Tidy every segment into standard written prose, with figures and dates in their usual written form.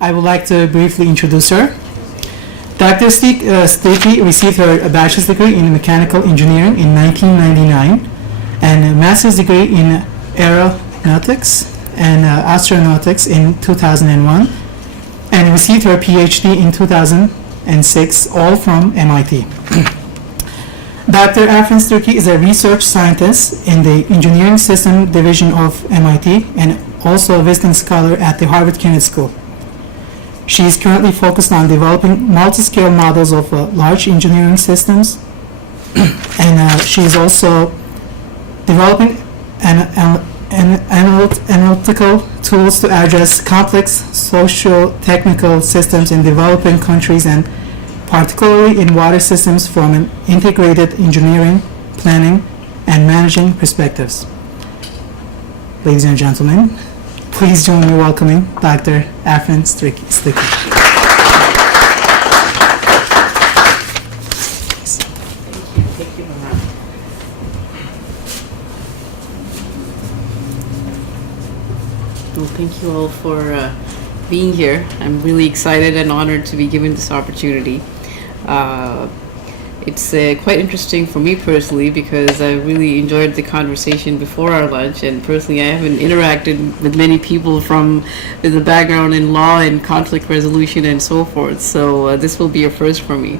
I would like to briefly introduce her. Dr. Siddiqi received her bachelor's degree in mechanical engineering in 1999 and a master's degree in aeronautics and astronautics in 2001 and received her Ph.D. in 2006, all from MIT. Dr. Afreen Siddiqi is a research scientist in the Engineering Systems division of MIT and also a visiting scholar at the Harvard Kennedy School. She is currently focused on developing multi-scale models of large engineering systems, and she is also developing analytical tools to address complex socio-technical systems in developing countries, and particularly in water systems from an integrated engineering, planning, and managing perspectives. Ladies and gentlemen, please join me welcoming Dr. Afreen Siddiqi. Thank you, Mohammed. Well, thank you all for being here. I'm really excited and honored to be given this opportunity. It's quite interesting for me personally because I really enjoyed the conversation before our lunch, and personally I haven't interacted with many people with a background in law and conflict resolution and so forth, so this will be a first for me.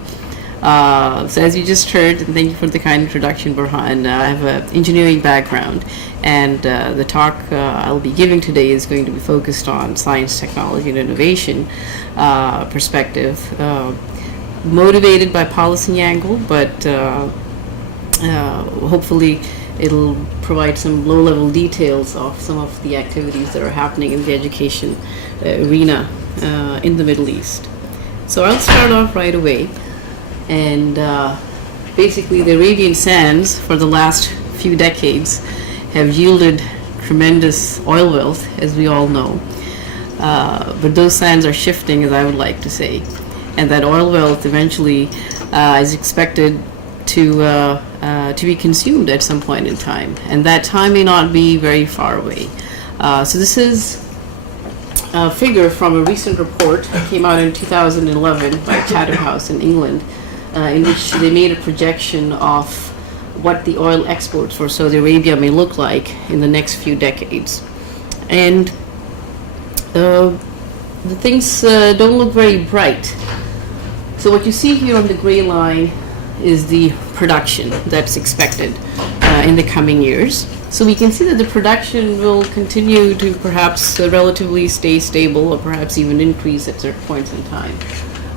So as you just heard, and thank you for the kind introduction, Burhan, I have an engineering background, and the talk I'll be giving today is going to be focused on science, technology, and innovation perspective. Motivated by policy angle, but hopefully it'll provide some low-level details of some of the activities that are happening in the education arena in the Middle East. So I'll start off right away, and basically the Arabian sands for the last few decades have yielded tremendous oil wealth, as we all know, but those sands are shifting, as I would like to say. And that oil wealth eventually is expected to be consumed at some point in time, and that time may not be very far away. So this is a figure from a recent report that came out in 2011 by Chatham House in England, in which they made a projection of what the oil exports for Saudi Arabia may look like in the next few decades. And the things don't look very bright. So what you see here on the gray line is the production that's expected in the coming years. So we can see that the production will continue to perhaps relatively stay stable or perhaps even increase at certain points in time.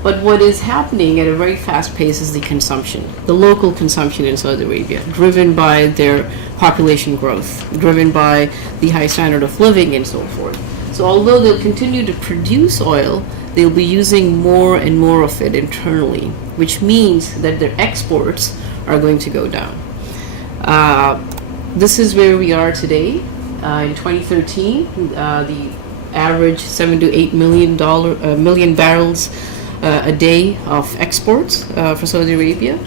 But what is happening at a very fast pace is the consumption, the local consumption in Saudi Arabia, driven by their population growth, driven by the high standard of living and so forth. So although they'll continue to produce oil, they'll be using more and more of it internally, which means that their exports are going to go down. This is where we are today. In 2013, the average 7 to 8 million barrels a day of exports for Saudi Arabia.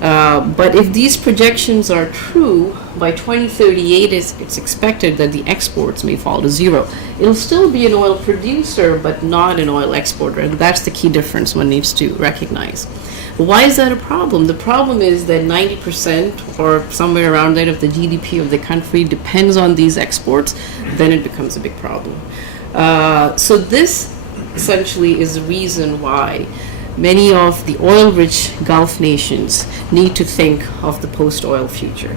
But if these projections are true, by 2038 it's expected that the exports may fall to zero. It'll still be an oil producer, but not an oil exporter, and that's the key difference one needs to recognize. Why is that a problem? The problem is that 90% or somewhere around that of the GDP of the country depends on these exports. Then it becomes a big problem. So this essentially is the reason why many of the oil-rich Gulf nations need to think of the post-oil future.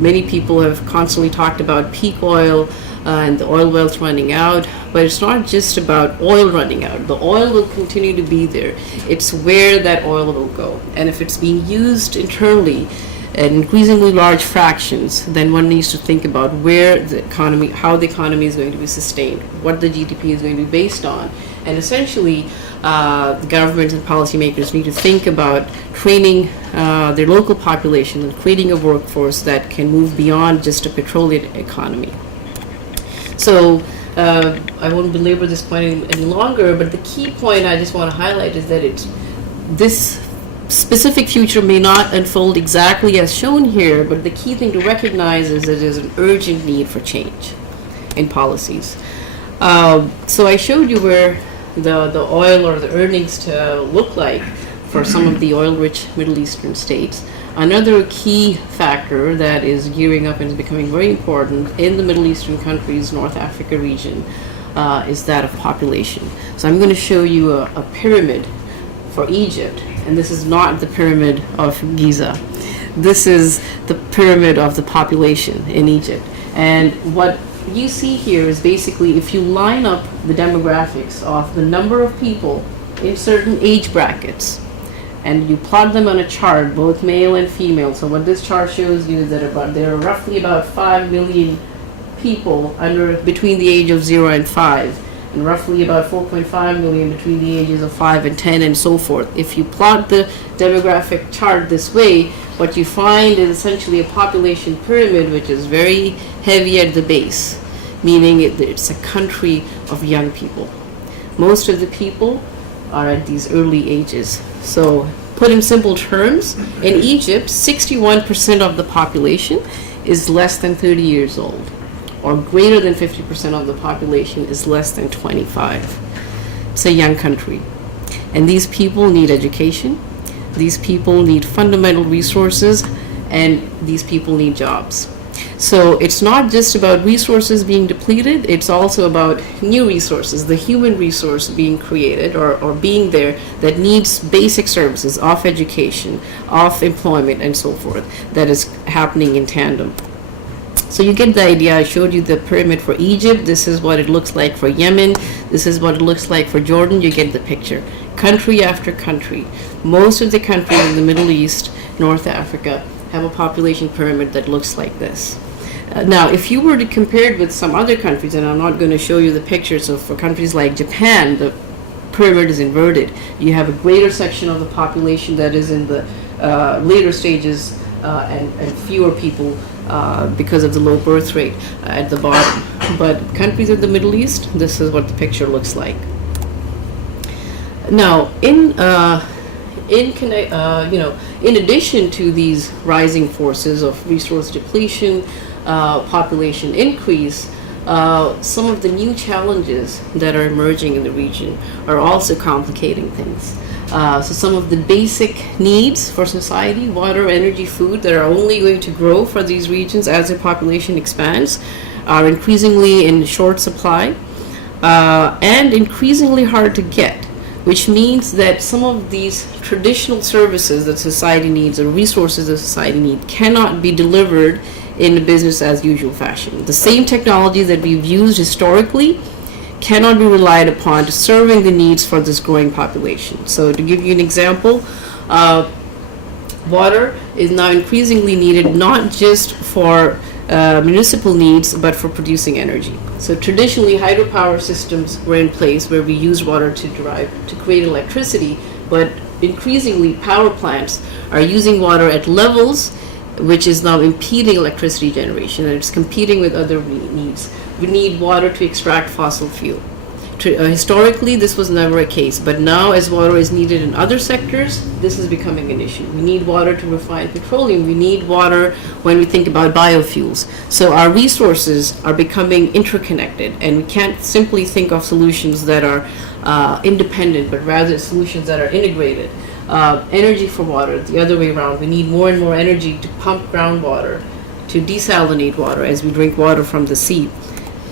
Many people have constantly talked about peak oil and the oil wealth running out, but it's not just about oil running out. The oil will continue to be there. It's where that oil will go. And if it's being used internally at increasingly large fractions, then one needs to think about where the economy, how the economy is going to be sustained, what the GDP is going to be based on. And essentially, the governments and policymakers need to think about training their local population and creating a workforce that can move beyond just a petroleum economy. So I won't belabor this point any longer, but the key point I just want to highlight is that this specific future may not unfold exactly as shown here, but the key thing to recognize is that there's an urgent need for change in policies. So I showed you where the oil or the earnings to look like for some of the oil-rich Middle Eastern states. Another key factor that is gearing up and is becoming very important in the Middle Eastern countries, North Africa region, is that of population. So I'm going to show you a pyramid for Egypt, and this is not the pyramid of Giza. This is the pyramid of the population in Egypt. And what you see here is basically if you line up the demographics of the number of people in certain age brackets, and you plot them on a chart, both male and female. So what this chart shows you is that there are roughly about 5 million people between the age of 0 and 5, and roughly about 4.5 million between the ages of 5 and 10, and so forth. If you plot the demographic chart this way, what you find is essentially a population pyramid which is very heavy at the base, meaning it's a country of young people. Most of the people are at these early ages. So put in simple terms, in Egypt, 61% of the population is less than 30 years old, or greater than 50% of the population is less than 25. It's a young country. And these people need education, these people need fundamental resources, and these people need jobs. So it's not just about resources being depleted, it's also about new resources, the human resource being created or being there that needs basic services of education, of employment, and so forth, that is happening in tandem. So you get the idea. I showed you the pyramid for Egypt. This is what it looks like for Yemen. This is what it looks like for Jordan. You get the picture. Country after country. Most of the countries in the Middle East, North Africa, have a population pyramid that looks like this. Now, if you were to compare it with some other countries, and I'm not going to show you the pictures, so for countries like Japan, the pyramid is inverted. You have a greater section of the population that is in the later stages and fewer people because of the low birth rate at the bottom. But countries in the Middle East, this is what the picture looks like. Now, in addition to these rising forces of resource depletion, population increase, some of the new challenges that are emerging in the region are also complicating things. So some of the basic needs for society, water, energy, food, that are only going to grow for these regions as their population expands, are increasingly in short supply and increasingly hard to get, which means that some of these traditional services that society needs or resources that society needs cannot be delivered in a business as usual fashion. The same technology that we've used historically cannot be relied upon to serving the needs for this growing population. So to give you an example, water is now increasingly needed not just for municipal needs but for producing energy. So traditionally hydropower systems were in place where we used water to create electricity, but increasingly power plants are using water at levels which is now impeding electricity generation, and it's competing with other needs. We need water to extract fossil fuel. Historically, this was never a case, but now as water is needed in other sectors, this is becoming an issue. We need water to refine petroleum. We need water when we think about biofuels. So our resources are becoming interconnected, and we can't simply think of solutions that are independent, but rather solutions that are integrated. Energy for water, the other way around. We need more and more energy to pump groundwater, to desalinate water as we drink water from the sea.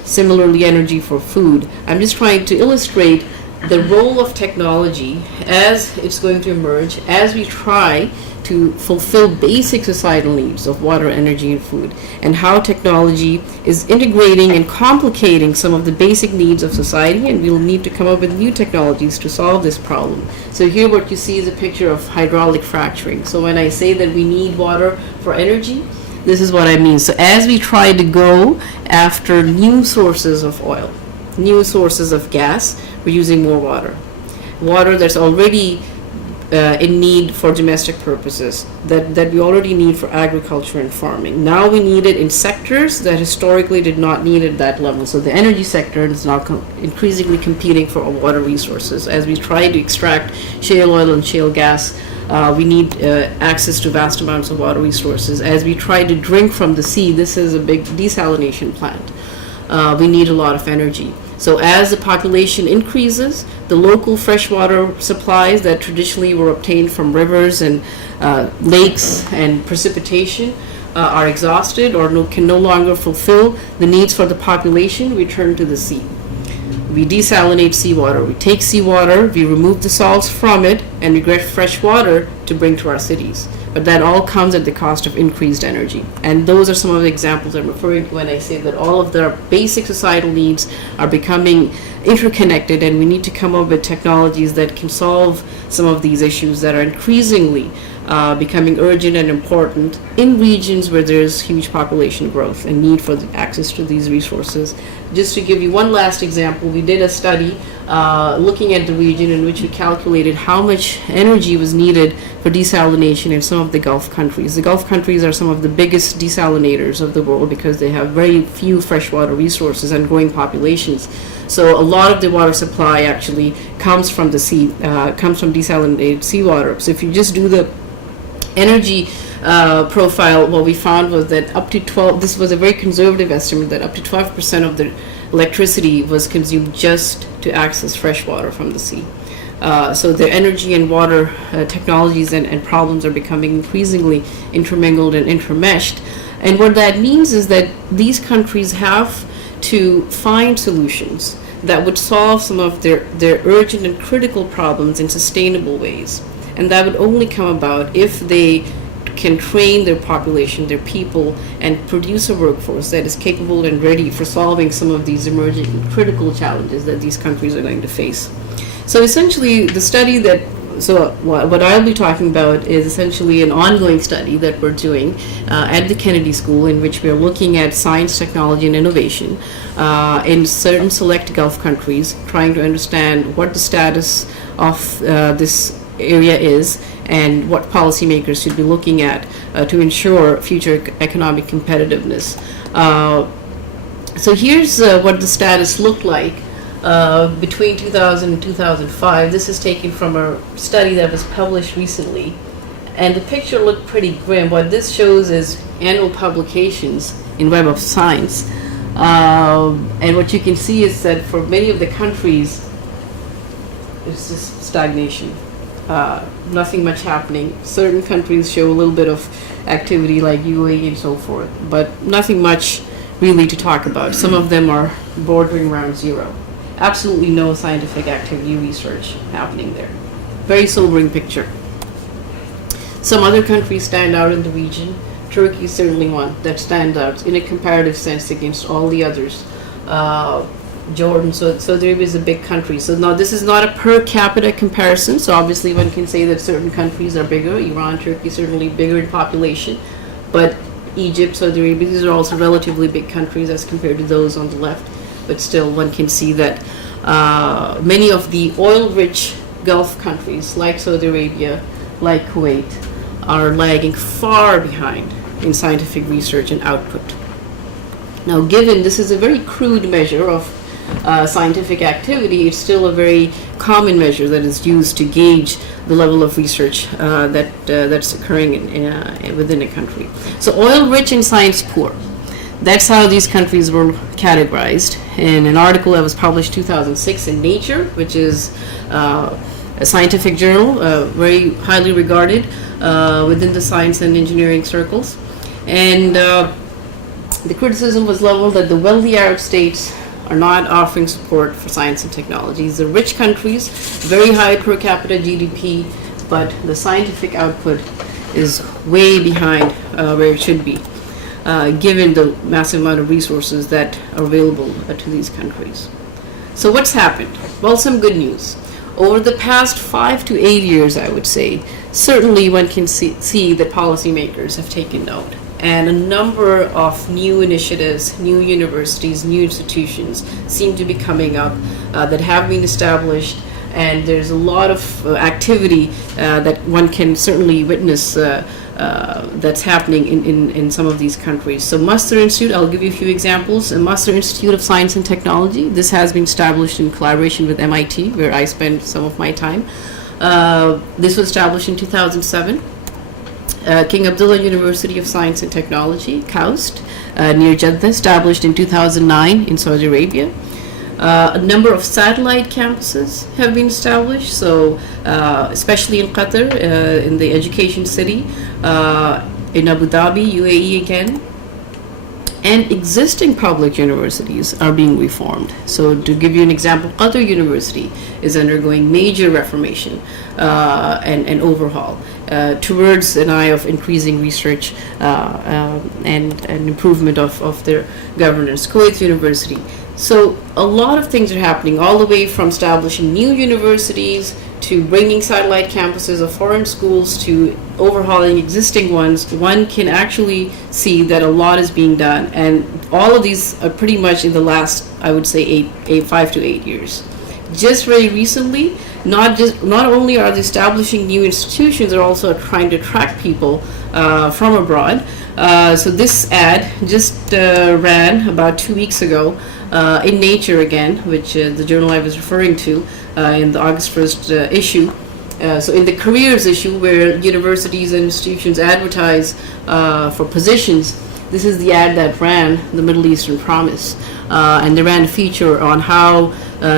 Similarly, energy for food. I'm just trying to illustrate the role of technology as it's going to emerge as we try to fulfill basic societal needs of water, energy, and food, and how technology is integrating and complicating some of the basic needs of society, and we'll need to come up with new technologies to solve this problem. So here what you see is a picture of hydraulic fracturing. So when I say that we need water for energy, this is what I mean. So as we try to go after new sources of oil, new sources of gas, we're using more water. Water that's already in need for domestic purposes, that we already need for agriculture and farming. Now we need it in sectors that historically did not need it at that level. So the energy sector is now increasingly competing for water resources. As we try to extract shale oil and shale gas, we need access to vast amounts of water resources. As we try to drink from the sea, this is a big desalination plant. We need a lot of energy. So as the population increases, the local freshwater supplies that traditionally were obtained from rivers and lakes and precipitation are exhausted or can no longer fulfill the needs for the population. We turn to the sea. We desalinate seawater. We take seawater, we remove the salts from it, and we get fresh water to bring to our cities. But that all comes at the cost of increased energy. And those are some of the examples I'm referring to when I say that all of their basic societal needs are becoming interconnected, and we need to come up with technologies that can solve some of these issues that are increasingly becoming urgent and important in regions where there's huge population growth and need for the access to these resources. Just to give you one last example, we did a study looking at the region in which we calculated how much energy was needed for desalination in some of the Gulf countries. The Gulf countries are some of the biggest desalinators of the world because they have very few freshwater resources and growing populations. So a lot of the water supply actually comes from the sea, comes from desalinated seawater. So if you just do the energy profile, what we found was that up to 12, this was a very conservative estimate, that up to 12% of the electricity was consumed just to access fresh water from the sea. So the energy and water technologies and problems are becoming increasingly intermingled and intermeshed. And what that means is that these countries have to find solutions that would solve some of their urgent and critical problems in sustainable ways. And that would only come about if they can train their population, their people, and produce a workforce that is capable and ready for solving some of these emerging critical challenges that these countries are going to face. So essentially, the study that, what I'll be talking about is essentially an ongoing study that we're doing at the Kennedy School, in which we're looking at science, technology, and innovation in certain select Gulf countries, trying to understand what the status of this area is and what policymakers should be looking at to ensure future economic competitiveness. So here's what the status looked like between 2000 and 2005. This is taken from a study that was published recently, and the picture looked pretty grim. What this shows is annual publications in Web of Science, and what you can see is that for many of the countries, it's just stagnation. Nothing much happening. Certain countries show a little bit of activity like UAE and so forth, but nothing much really to talk about. Some of them are bordering around zero. Absolutely no scientific activity research happening there. Very sobering picture. Some other countries stand out in the region. Turkey is certainly one that stands out in a comparative sense against all the others. Jordan, so Saudi Arabia is a big country. So now this is not a per capita comparison. So obviously one can say that certain countries are bigger. Iran, Turkey certainly bigger in population, but Egypt, Saudi Arabia, these are also relatively big countries as compared to those on the left. But still, one can see that many of the oil-rich Gulf countries, like Saudi Arabia, like Kuwait, are lagging far behind in scientific research and output. Now, given this is a very crude measure of scientific activity, it's still a very common measure that is used to gauge the level of research that's occurring within a country. So oil-rich and science-poor. That's how these countries were categorized in an article that was published 2006 in Nature, which is a scientific journal, very highly regarded within the science and engineering circles. And the criticism was leveled that the wealthy Arab states are not offering support for science and technologies. The rich countries, very high per capita GDP, but the scientific output is way behind where it should be, given the massive amount of resources that are available to these countries. So what's happened? Well, some good news. Over the past 5 to 8 years, I would say, certainly one can see that policymakers have taken note. And a number of new initiatives, new universities, new institutions seem to be coming up that have been established, and there's a lot of activity that one can certainly witness that's happening in some of these countries. So Master Institute, I'll give you a few examples. A Master Institute of Science and Technology, this has been established in collaboration with MIT, where I spend some of my time. This was established in 2007. King Abdullah University of Science and Technology, KAUST, near Jeddah, established in 2009 in Saudi Arabia. A number of satellite campuses have been established, so especially in Qatar, in the education city, in Abu Dhabi, UAE again, and existing public universities are being reformed. So to give you an example, Qatar University is undergoing major reformation and overhaul towards an eye of increasing research and improvement of their governance. Kuwait University. So a lot of things are happening, all the way from establishing new universities to bringing satellite campuses of foreign schools to overhauling existing ones. One can actually see that a lot is being done, and all of these are pretty much in the last, I would say, 5 to 8 years. Just very recently, not only are they establishing new institutions, they're also trying to attract people from abroad. So this ad just ran about 2 weeks ago in Nature again, which the journal I was referring to in the August 1st issue. So in the careers issue, where universities and institutions advertise for positions, this is the ad that ran, the Middle Eastern Promise. And they ran a feature on how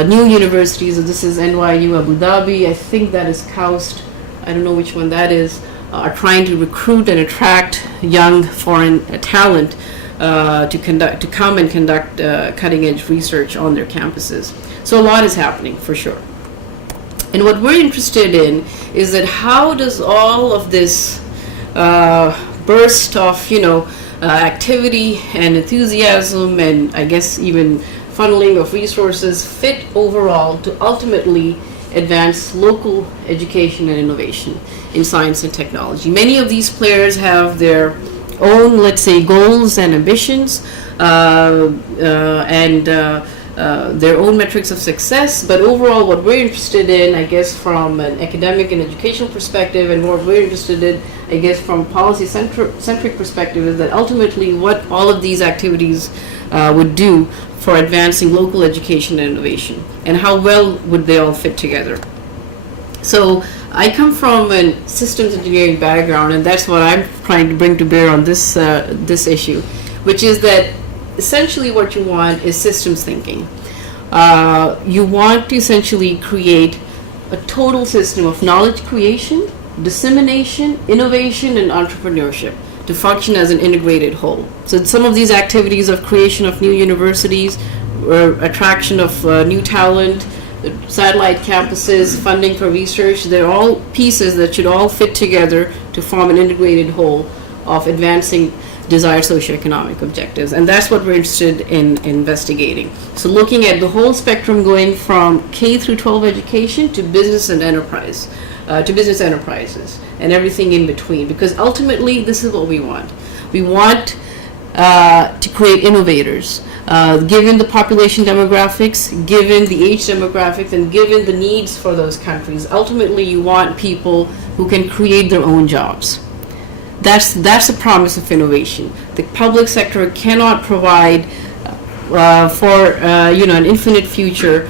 new universities, this is NYU Abu Dhabi, I think that is KAUST, I don't know which one that is, are trying to recruit and attract young foreign talent to come and conduct cutting-edge research on their campuses. So a lot is happening for sure. And what we're interested in is that how does all of this burst of activity and enthusiasm, and I guess even funneling of resources, fit overall to ultimately advance local education and innovation in science and technology. Many of these players have their own, let's say, goals and ambitions and their own metrics of success, but overall what we're interested in, I guess, from an academic and educational perspective, and what we're interested in, I guess, from policy-centric perspective, is that ultimately what all of these activities would do for advancing local education and innovation, and how well would they all fit together. So I come from a systems engineering background, and that's what I'm trying to bring to bear on this issue, which is that essentially what you want is systems thinking. You want to essentially create a total system of knowledge creation, dissemination, innovation, and entrepreneurship to function as an integrated whole. So some of these activities of creation of new universities, attraction of new talent, satellite campuses, funding for research, they're all pieces that should all fit together to form an integrated whole of advancing desired socioeconomic objectives. And that's what we're interested in investigating. So looking at the whole spectrum, going from K through 12 education to business and enterprise, to business enterprises, and everything in between. Because ultimately, this is what we want. We want to create innovators. Given the population demographics, given the age demographics, and given the needs for those countries, ultimately you want people who can create their own jobs. That's the promise of innovation. The public sector cannot provide for an infinite future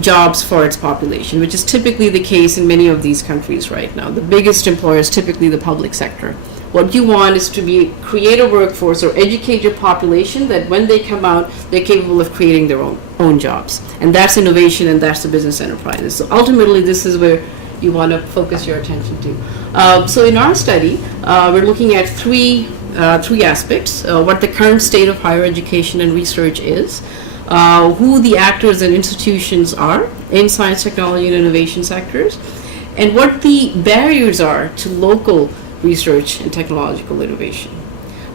jobs for its population, which is typically the case in many of these countries right now. The biggest employer is typically the public sector. What you want is to create a workforce or educate your population that when they come out, they're capable of creating their own jobs. And that's innovation, and that's the business enterprises. So ultimately, this is where you want to focus your attention to. So in our study, we're looking at three aspects: what the current state of higher education and research is, who the actors and institutions are in science, technology, and innovation sectors, and what the barriers are to local research and technological innovation.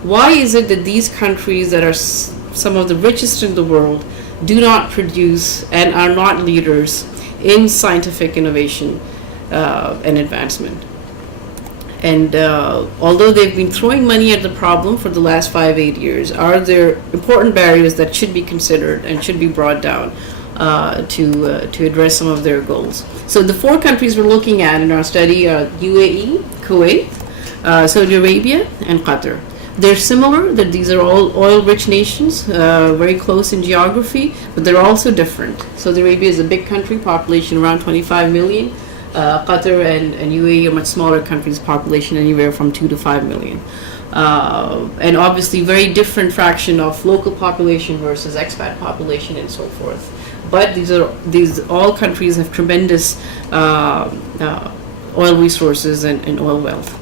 Why is it that these countries that are some of the richest in the world do not produce and are not leaders in scientific innovation and advancement? And although they've been throwing money at the problem for the last 5-8 years, are there important barriers that should be considered and should be brought down to address some of their goals? So the 4 countries we're looking at in our study are UAE, Kuwait, Saudi Arabia, and Qatar. They're similar, that these are all oil-rich nations, very close in geography, but they're also different. Saudi Arabia is a big country, population around 25 million. Qatar and UAE are much smaller countries, population anywhere from 2 to 5 million. and obviously very different fraction of local population versus expat population and so forth. But these all countries have tremendous oil resources and oil wealth.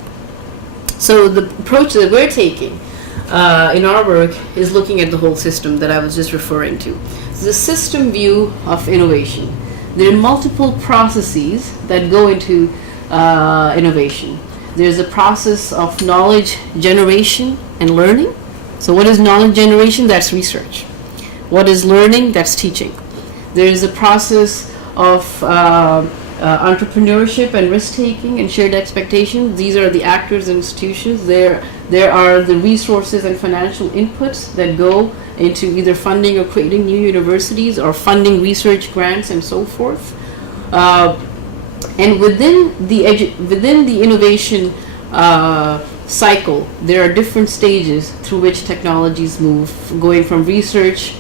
So the approach that we're taking in our work is looking at the whole system that I was just referring to. It's the system view of innovation. There are multiple processes that go into innovation. There's a process of knowledge generation and learning. So what is knowledge generation? That's research. What is learning? That's teaching. There is a process of entrepreneurship and risk-taking and shared expectations. These are the actors and institutions. There are the resources and financial inputs that go into either funding or creating new universities or funding research grants and so forth. And within the innovation cycle, there are different stages through which technologies move, going from research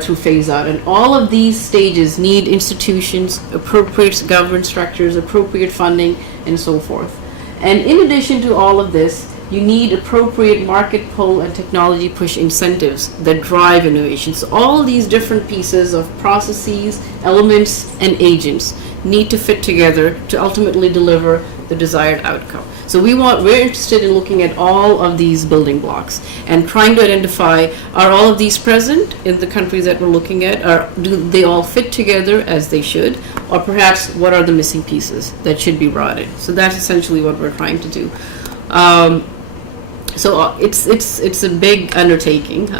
through phase out. And all of these stages need institutions, appropriate government structures, appropriate funding, and so forth. And in addition to all of this, you need appropriate market pull and technology push incentives that drive innovation. So all these different pieces of processes, elements, and agents need to fit together to ultimately deliver the desired outcome. So we're interested in looking at all of these building blocks and trying to identify, are all of these present in the countries that we're looking at, or do they all fit together as they should, or perhaps what are the missing pieces that should be brought in. So that's essentially what we're trying to do. So it's a big undertaking.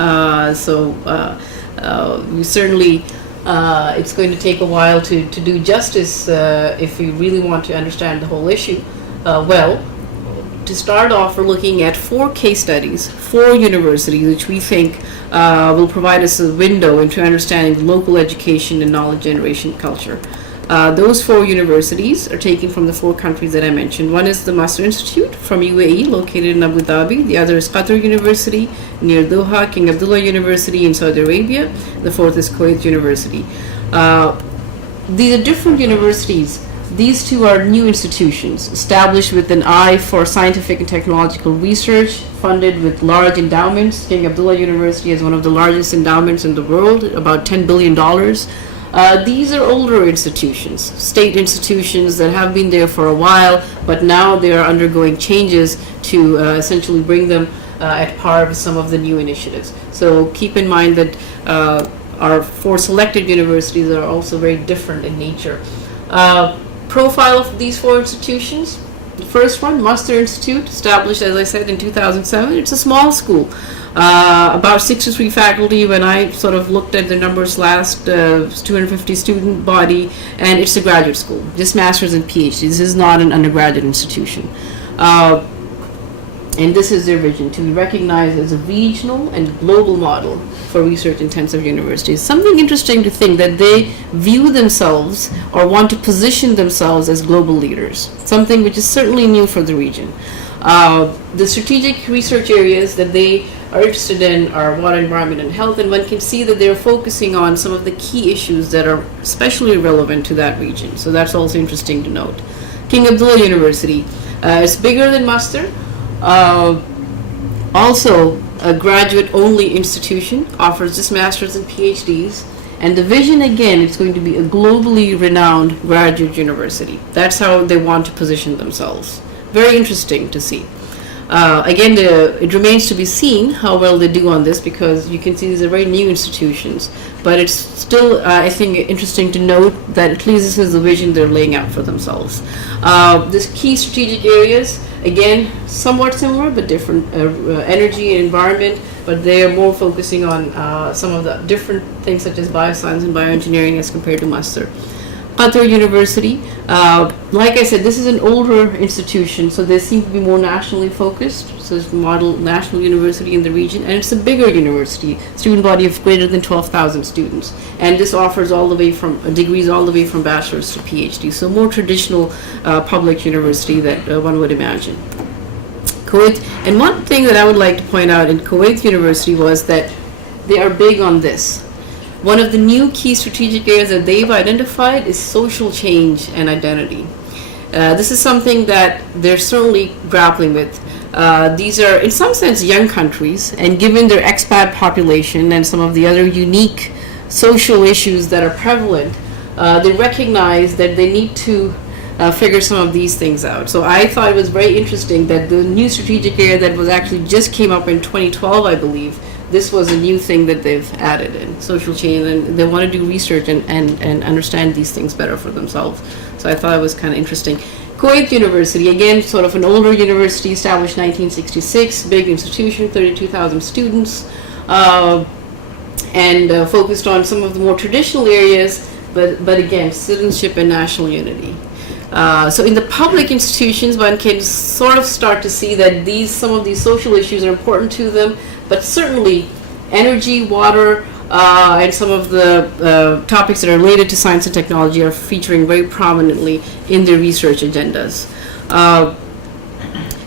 We certainly it's going to take a while to do justice if we really want to understand the whole issue well. To start off, we're looking at 4 case studies, 4 universities, which we think will provide us a window into understanding local education and knowledge generation culture. Those 4 universities are taken from the 4 countries that I mentioned. One is the Master Institute from UAE, located in Abu Dhabi. The other is Qatar University near Doha, King Abdullah University in Saudi Arabia. The 4th is Kuwait University. These are different universities. These 2 are new institutions established with an eye for scientific and technological research, funded with large endowments. King Abdullah University is one of the largest endowments in the world, about $10 billion. These are older institutions, state institutions that have been there for a while, but now they are undergoing changes to essentially bring them at par with some of the new initiatives. So keep in mind that our 4 selected universities are also very different in nature. Profile of these 4 institutions. The first one, Master Institute, established, as I said, in 2007. It's a small school, about 63 faculty. When I sort of looked at the numbers last, 250 student body, and it's a graduate school, just masters and PhD. This is not an undergraduate institution. And this is their vision, to be recognized as a regional and global model for research-intensive universities. Something interesting to think that they view themselves or want to position themselves as global leaders, something which is certainly new for the region. The strategic research areas that they are interested in are water, environment, and health, and one can see that they're focusing on some of the key issues that are especially relevant to that region. So that's also interesting to note. King Abdullah University is bigger than Master. Also a graduate-only institution, offers just masters and PhDs, and the vision, again, it's going to be a globally renowned graduate university. That's how they want to position themselves. Very interesting to see. Again, it remains to be seen how well they do on this, because you can see these are very new institutions, but it's still, I think, interesting to note that at least this is the vision they're laying out for themselves. These key strategic areas, again, somewhat similar but different. Energy and environment, but they are more focusing on some of the different things such as bioscience and bioengineering as compared to Master. Qatar University, like I said, this is an older institution, so they seem to be more nationally focused. So it's a model national university in the region, and it's a bigger university, student body of greater than 12,000 students. And this offers all the way from degrees all the way from bachelor's to PhD. So more traditional public university that one would imagine. Kuwait, and one thing that I would like to point out in Kuwait University was that they are big on this. One of the new key strategic areas that they've identified is social change and identity. This is something that they're certainly grappling with. These are, in some sense, young countries, and given their expat population and some of the other unique social issues that are prevalent, they recognize that they need to figure some of these things out. So I thought it was very interesting that the new strategic area that was actually just came up in 2012, I believe, this was a new thing that they've added in social change, and they want to do research and understand these things better for themselves. So I thought it was kind of interesting. Kuwait University, again, sort of an older university, established 1966, big institution, 32,000 students, and focused on some of the more traditional areas, but again, citizenship and national unity. So in the public institutions, one can sort of start to see that some of these social issues are important to them, but certainly energy, water, and some of the topics that are related to science and technology are featuring very prominently in their research agendas.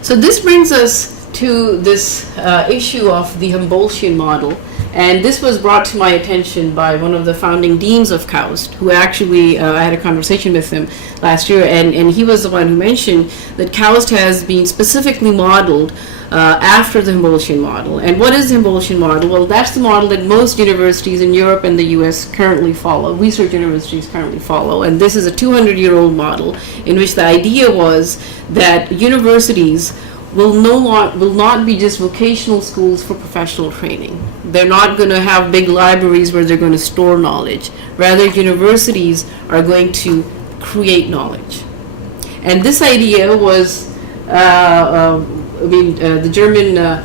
So this brings us to this issue of the Humboldtian model. And this was brought to my attention by one of the founding deans of KAUST, who actually, I had a conversation with him last year, and he was the one who mentioned that KAUST has been specifically modeled after the Humboldtian model. And what is the Humboldtian model? Well, that's the model that most universities in Europe and the US currently follow, research universities currently follow. And this is a 200-year-old model in which the idea was that universities will not be just vocational schools for professional training. They're not going to have big libraries where they're going to store knowledge. Rather, universities are going to create knowledge. And this idea was, the German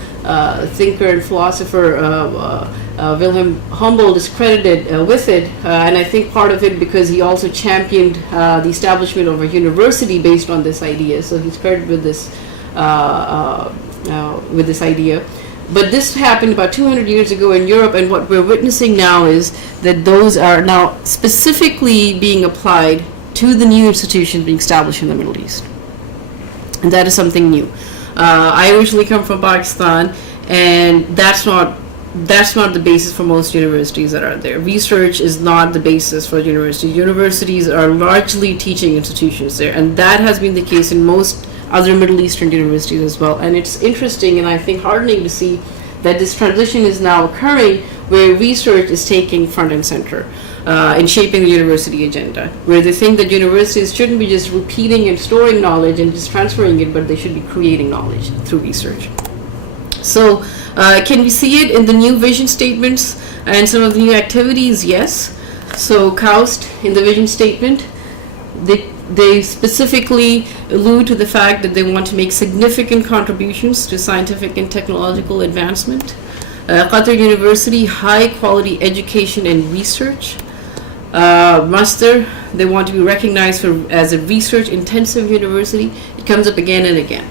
thinker and philosopher Wilhelm Humboldt is credited with it, and I think part of it because he also championed the establishment of a university based on this idea. So he's credited with this idea. But this happened about 200 years ago in Europe, and what we're witnessing now is that those are now specifically being applied to the new institutions being established in the Middle East. And that is something new. I originally come from Pakistan, and that's not the basis for most universities that are there. Research is not the basis for universities. Universities are largely teaching institutions there, and that has been the case in most other Middle Eastern universities as well. And it's interesting and I think heartening to see that this transition is now occurring where research is taking front and center in shaping the university agenda, where they think that universities shouldn't be just repeating and storing knowledge and just transferring it, but they should be creating knowledge through research. So can we see it in the new vision statements and some of the new activities? Yes. So KAUST in the vision statement, they specifically allude to the fact that they want to make significant contributions to scientific and technological advancement. Qatar University, high quality education and research. Master, they want to be recognized as a research intensive university. It comes up again and again.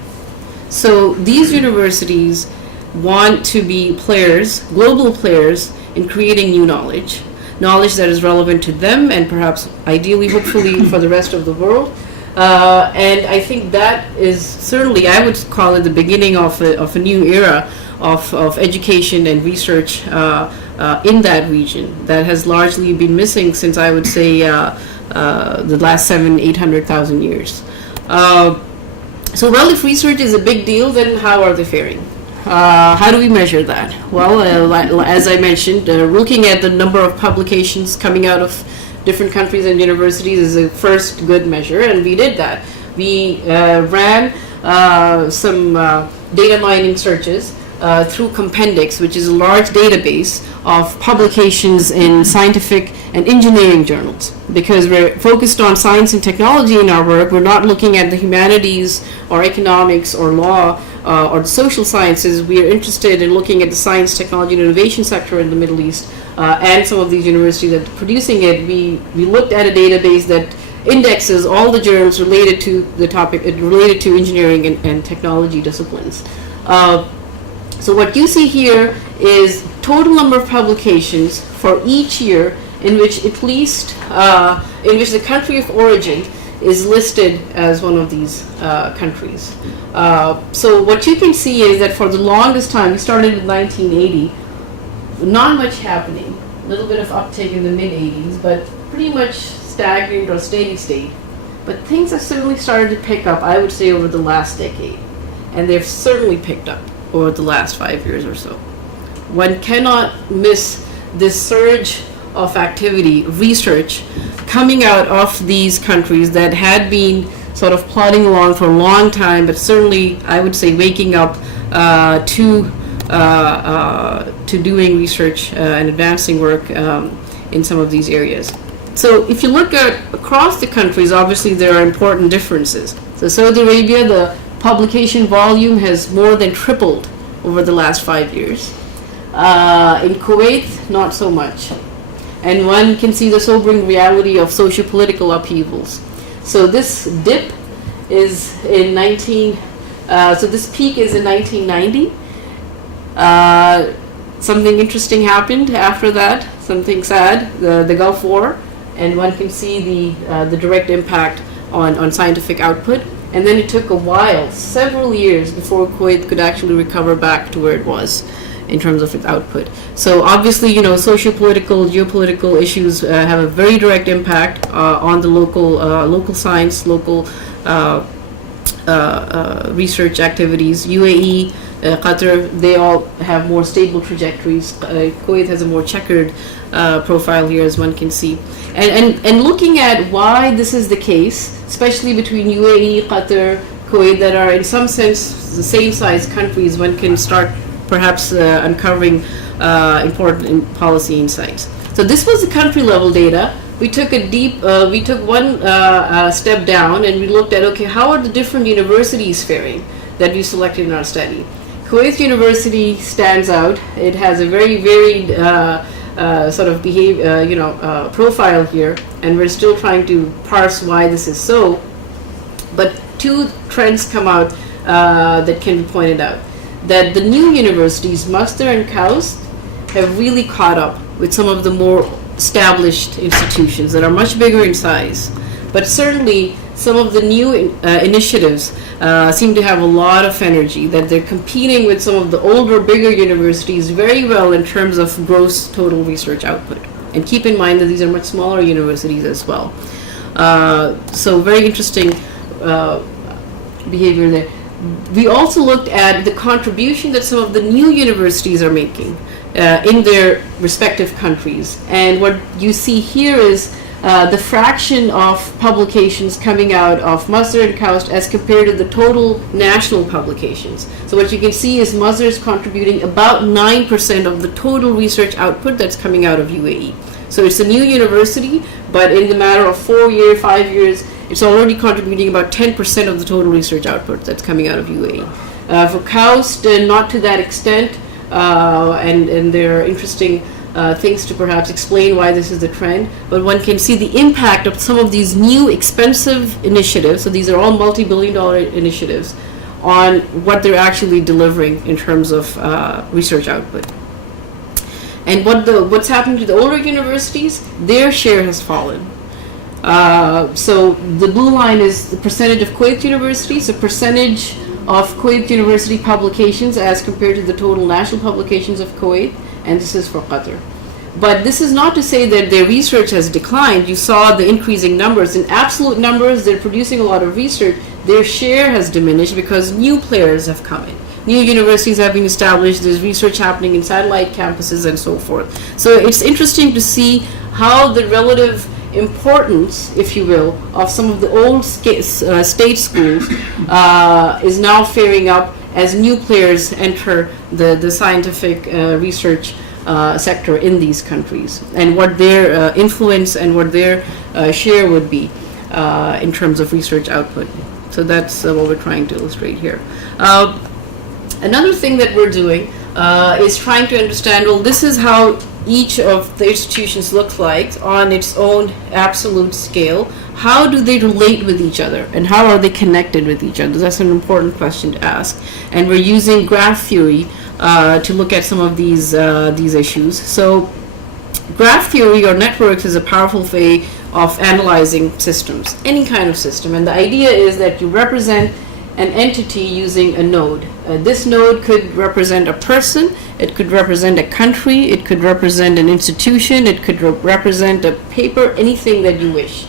So these universities want to be players, global players, in creating new knowledge that is relevant to them and perhaps ideally, hopefully, for the rest of the world. And I think that is certainly, I would call it the beginning of a new era of education and research in that region that has largely been missing since, I would say, the last 700,000-800,000 years. So, well, if research is a big deal, then how are they faring? How do we measure that? Well, as I mentioned, looking at the number of publications coming out of different countries and universities is a first good measure, and we did that. We ran some data mining searches through Compendix, which is a large database of publications in scientific and engineering journals. Because we're focused on science and technology in our work, we're not looking at the humanities or economics or law or the social sciences. We are interested in looking at the science, technology, and innovation sector in the Middle East and some of these universities that are producing it. We looked at a database that indexes all the journals related to the topic, related to engineering and technology disciplines. So what you see here is total number of publications for each year in which at least, in which the country of origin is listed as one of these countries. So what you can see is that for the longest time, we started in 1980, not much happening, a little bit of uptake in the mid-80s, but pretty much stagnant or steady state. But things have certainly started to pick up, I would say, over the last decade. And they've certainly picked up over the last 5 years or so. One cannot miss this surge of activity, research, coming out of these countries that had been sort of plodding along for a long time, but certainly, I would say, waking up to doing research and advancing work in some of these areas. So if you look at across the countries, obviously there are important differences. So Saudi Arabia, the publication volume has more than tripled over the last 5 years. In Kuwait, not so much. And one can see the sobering reality of socio-political upheavals. So this dip is in so this peak is in 1990. Something interesting happened after that, something sad, the Gulf War, and one can see the direct impact on scientific output. And then it took a while, several years, before Kuwait could actually recover back to where it was in terms of its output. So obviously, socio-political, geopolitical issues have a very direct impact on the local science, local research activities. UAE, Qatar, they all have more stable trajectories. Kuwait has a more checkered profile here, as one can see. And looking at why this is the case, especially between UAE, Qatar, Kuwait, that are in some sense the same size countries, one can start perhaps uncovering important policy insights. So this was the country level data. We took one step down and we looked at, okay, how are the different universities faring that we selected in our study? Kuwait University stands out. It has a very varied sort of profile here, and we're still trying to parse why this is so. But two trends come out that can be pointed out. That the new universities, Munster and KAUST, have really caught up with some of the more established institutions that are much bigger in size. But certainly some of the new initiatives seem to have a lot of energy, that they're competing with some of the older, bigger universities very well in terms of gross total research output. And keep in mind that these are much smaller universities as well. So very interesting behavior there. We also looked at the contribution that some of the new universities are making in their respective countries. And what you see here is the fraction of publications coming out of Munster and KAUST as compared to the total national publications. So what you can see is Munster is contributing about 9% of the total research output that's coming out of UAE. So it's a new university, but in the matter of 4 years, 5 years, it's already contributing about 10% of the total research output that's coming out of UAE. For KAUST, not to that extent, and there are interesting things to perhaps explain why this is the trend, but one can see the impact of some of these new expensive initiatives, so these are all multi-billion-dollar initiatives, on what they're actually delivering in terms of research output. And what's happening to the older universities, their share has fallen. So the blue line is the percentage of Kuwait universities, the percentage of Kuwait university publications as compared to the total national publications of Kuwait, and this is for Qatar. But this is not to say that their research has declined. You saw the increasing numbers. In absolute numbers, they're producing a lot of research. Their share has diminished because new players have come in. New universities have been established, there's research happening in satellite campuses and so forth. So it's interesting to see how the relative importance, if you will, of some of the old state schools is now faring up as new players enter the scientific research sector in these countries, and what their influence and what their share would be in terms of research output. So that's what we're trying to illustrate here. Another thing that we're doing is trying to understand, well, this is how each of the institutions looks like on its own absolute scale. How do they relate with each other, and how are they connected with each other? That's an important question to ask. And we're using graph theory to look at some of these issues. So graph theory or networks is a powerful way of analyzing systems, any kind of system. And the idea is that you represent an entity using a node. This node could represent a person, it could represent a country, it could represent an institution, it could represent a paper, anything that you wish.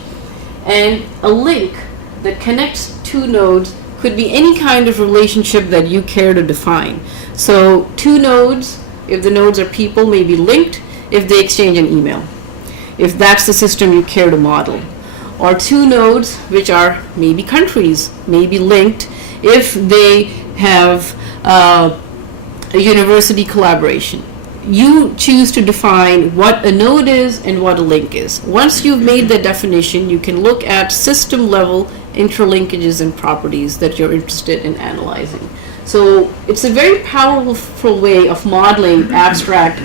And a link that connects two nodes could be any kind of relationship that you care to define. So two nodes, if the nodes are people, may be linked if they exchange an email, if that's the system you care to model. Or two nodes, which are maybe countries, may be linked if they have a university collaboration. You choose to define what a node is and what a link is. Once you've made the definition, you can look at system level interlinkages and properties that you're interested in analyzing. So it's a very powerful way of modeling abstract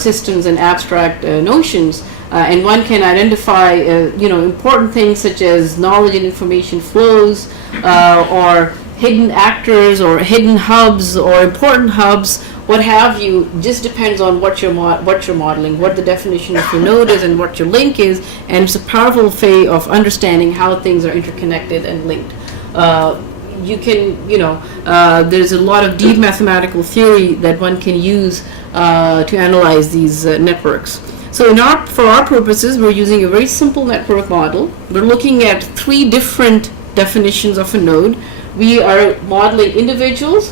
systems and abstract notions, and one can identify important things such as knowledge and information flows, or hidden actors or hidden hubs or important hubs, what have you. Just depends on what you're modeling, what the definition of your node is and what your link is, and it's a powerful way of understanding how things are interconnected and linked. There's a lot of deep mathematical theory that one can use to analyze these networks. So for our purposes, we're using a very simple network model. We're looking at three different definitions of a node. We are modeling individual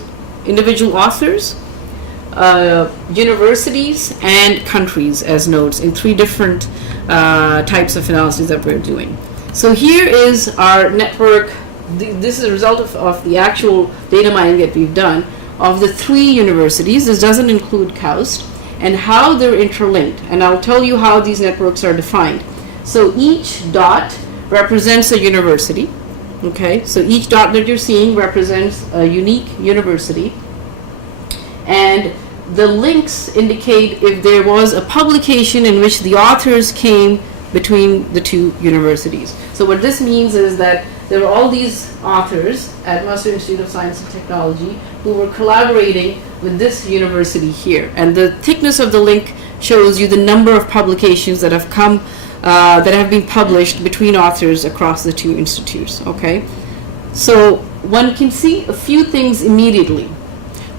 authors, universities, and countries as nodes in three different types of analysis that we're doing. So here is our network. This is a result of the actual data mining that we've done of the three universities. This doesn't include KAUST, and how they're interlinked. And I'll tell you how these networks are defined. So each dot represents a university. Okay, so each dot that you're seeing represents a unique university, and the links indicate if there was a publication in which the authors came between the two universities. So what this means is that there were all these authors at Master Institute of Science and Technology who were collaborating with this university here, and the thickness of the link shows you the number of publications that have come that have been published between authors across the two institutes. Okay, so one can see a few things immediately.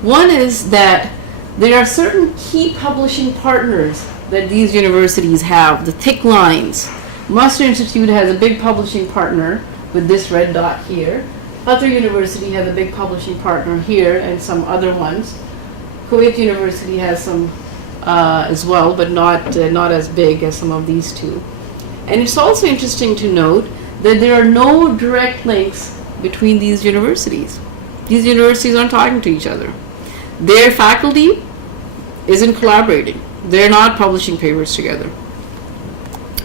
One is that there are certain key publishing partners that these universities have, the thick lines. Master Institute has a big publishing partner with this red dot here. Other university has a big publishing partner here and some other ones. Kuwait University has some as well, but not as big as some of these two. And it's also interesting to note that there are no direct links between these universities. These universities aren't talking to each other. Their faculty isn't collaborating. They're not publishing papers together.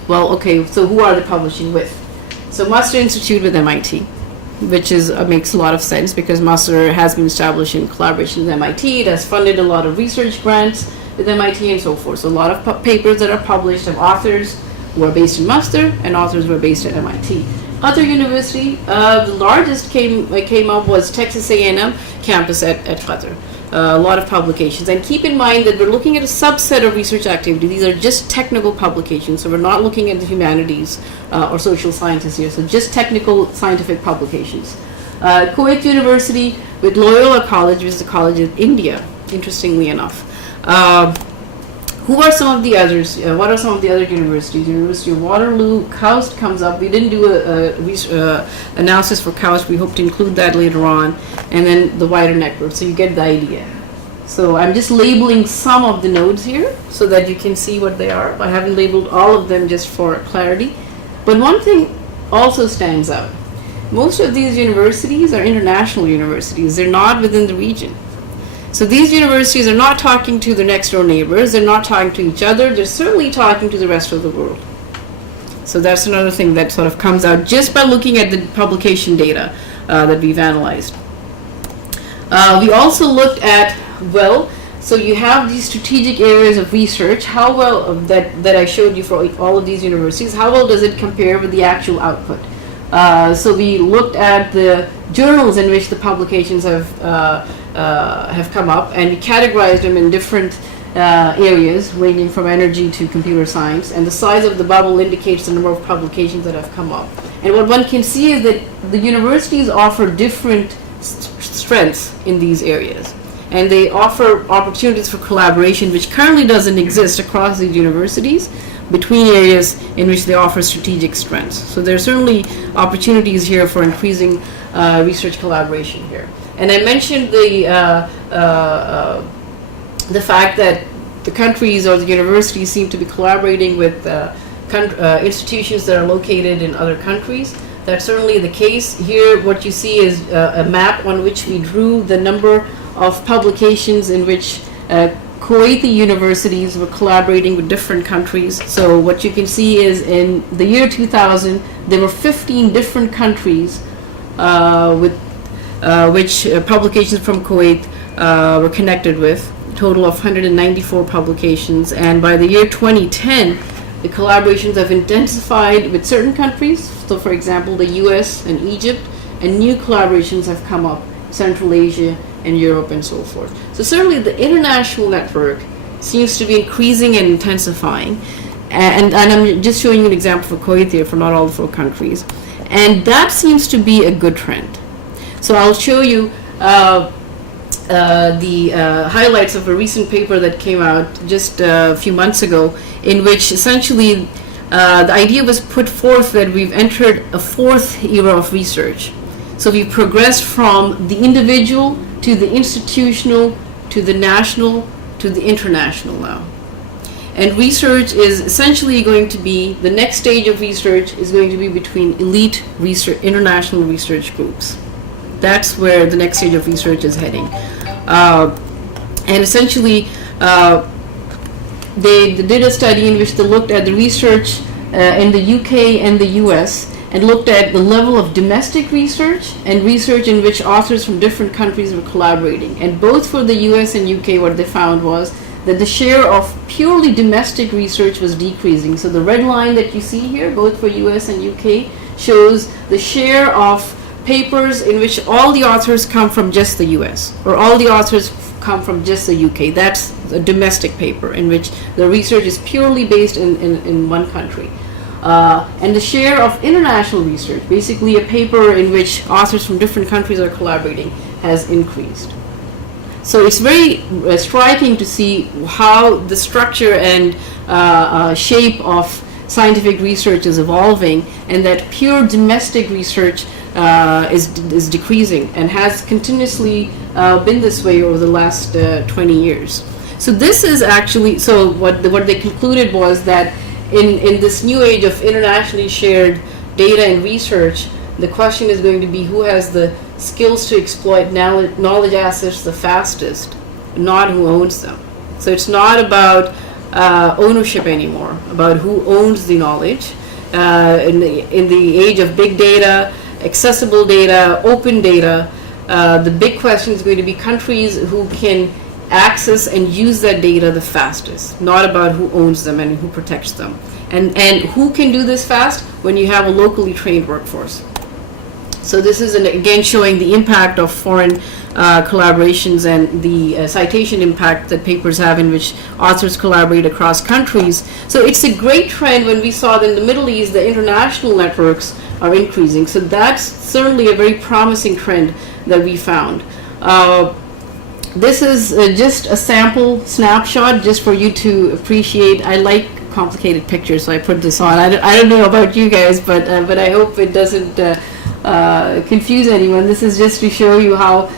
Well, okay, so who are they publishing with? So Master Institute with MIT, which makes a lot of sense because Master has been established in collaboration with MIT. It has funded a lot of research grants with MIT and so forth. So a lot of papers that are published have authors who are based in Master and authors who are based at MIT. Other university, the largest came up was Texas A&M campus at Qatar. A lot of publications, and keep in mind that we're looking at a subset of research activity. These are just technical publications, so we're not looking at the humanities or social sciences here, so just technical scientific publications. Kuwait University with Loyola College, which is a college in India, interestingly enough. Who are some of the others? What are some of the other universities? University of Waterloo, KAUST comes up. We didn't do a analysis for KAUST. We hope to include that later on. And then the wider network, so you get the idea. So I'm just labeling some of the nodes here so that you can see what they are. I haven't labeled all of them just for clarity. But one thing also stands out. Most of these universities are international universities. They're not within the region. So these universities are not talking to their next door neighbors, they're not talking to each other, they're certainly talking to the rest of the world. So that's another thing that sort of comes out just by looking at the publication data that we've analyzed. We also looked at, so you have these strategic areas of research, how well, that I showed you for all of these universities, how well does it compare with the actual output? So we looked at the journals in which the publications have come up, and we categorized them in different areas ranging from energy to computer science, and the size of the bubble indicates the number of publications that have come up. And what one can see is that the universities offer different strengths in these areas. and they offer opportunities for collaboration which currently doesn't exist across these universities between areas in which they offer strategic strengths. So there are certainly opportunities here for increasing research collaboration here. And I mentioned the fact that the countries or the universities seem to be collaborating with institutions that are located in other countries. That's certainly the case. Here what you see is a map on which we drew the number of publications in which Kuwaiti universities were collaborating with different countries. So what you can see is in the year 2000, there were 15 different countries with which publications from Kuwait were connected with, a total of 194 publications. And by the year 2010, the collaborations have intensified with certain countries. So for example, the US and Egypt, and new collaborations have come up, Central Asia and Europe and so forth. So certainly the international network seems to be increasing and intensifying. And I'm just showing you an example for Kuwait here, for not all the 4 countries. And that seems to be a good trend. So I'll show you the highlights of a recent paper that came out just a few months ago, in which essentially the idea was put forth that we've entered a 4th era of research. So we've progressed from the individual to the institutional to the national to the international now. And research is essentially going to be, the next stage of research is going to be between elite research, international research groups. That's where the next stage of research is heading. And essentially, they did a study in which they looked at the research in the UK and the US, and looked at the level of domestic research and research in which authors from different countries were collaborating. And both for the US and UK, what they found was that the share of purely domestic research was decreasing. So the red line that you see here, both for US and UK, shows the share of papers in which all the authors come from just the US, or all the authors come from just the UK. That's a domestic paper in which the research is purely based in one country. And the share of international research, basically a paper in which authors from different countries are collaborating, has increased. So it's very striking to see how the structure and shape of scientific research is evolving, and that pure domestic research is decreasing and has continuously been this way over the last 20 years. So this is actually, so what they concluded was that in this new age of internationally shared data and research, the question is going to be who has the skills to exploit knowledge assets the fastest, not who owns them. So it's not about ownership anymore, about who owns the knowledge. In the age of big data, accessible data, open data, the big question is going to be countries who can access and use that data the fastest, not about who owns them and who protects them. And who can do this fast? When you have a locally trained workforce. So this is again showing the impact of foreign collaborations and the citation impact that papers have in which authors collaborate across countries. So it's a great trend. When we saw that in the Middle East, the international networks are increasing. So that's certainly a very promising trend that we found. This is just a sample snapshot just for you to appreciate. I like complicated pictures, so I put this on. I don't know about you guys, but I hope it doesn't confuse anyone. This is just to show you how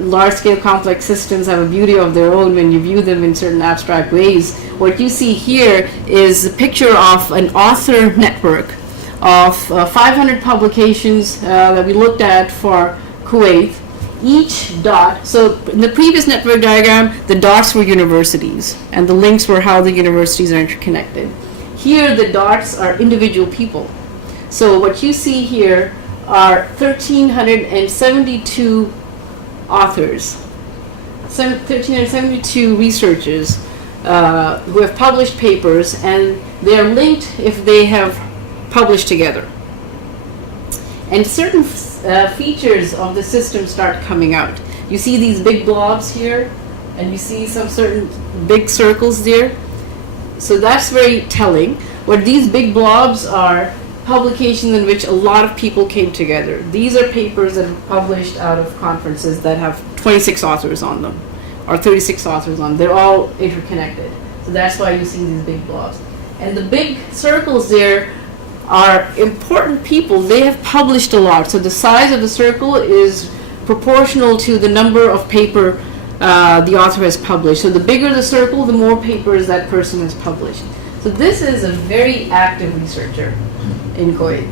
large-scale complex systems have a beauty of their own when you view them in certain abstract ways. What you see here is a picture of an author network of 500 publications that we looked at for Kuwait. Each dot, so in the previous network diagram, the dots were universities, and the links were how the universities are interconnected. Here, the dots are individual people. So what you see here are 1,372 authors, 1,372 researchers who have published papers, and they are linked if they have published together. And certain features of the system start coming out. You see these big blobs here, and you see some certain big circles there. So that's very telling. What these big blobs are publications in which a lot of people came together. These are papers that are published out of conferences that have 26 authors on them, or 36 authors on them. They're all interconnected. So that's why you see these big blobs. And the big circles there are important people. They have published a lot. So the size of the circle is proportional to the number of paper the author has published. So the bigger the circle, the more papers that person has published. So this is a very active researcher in Kuwait.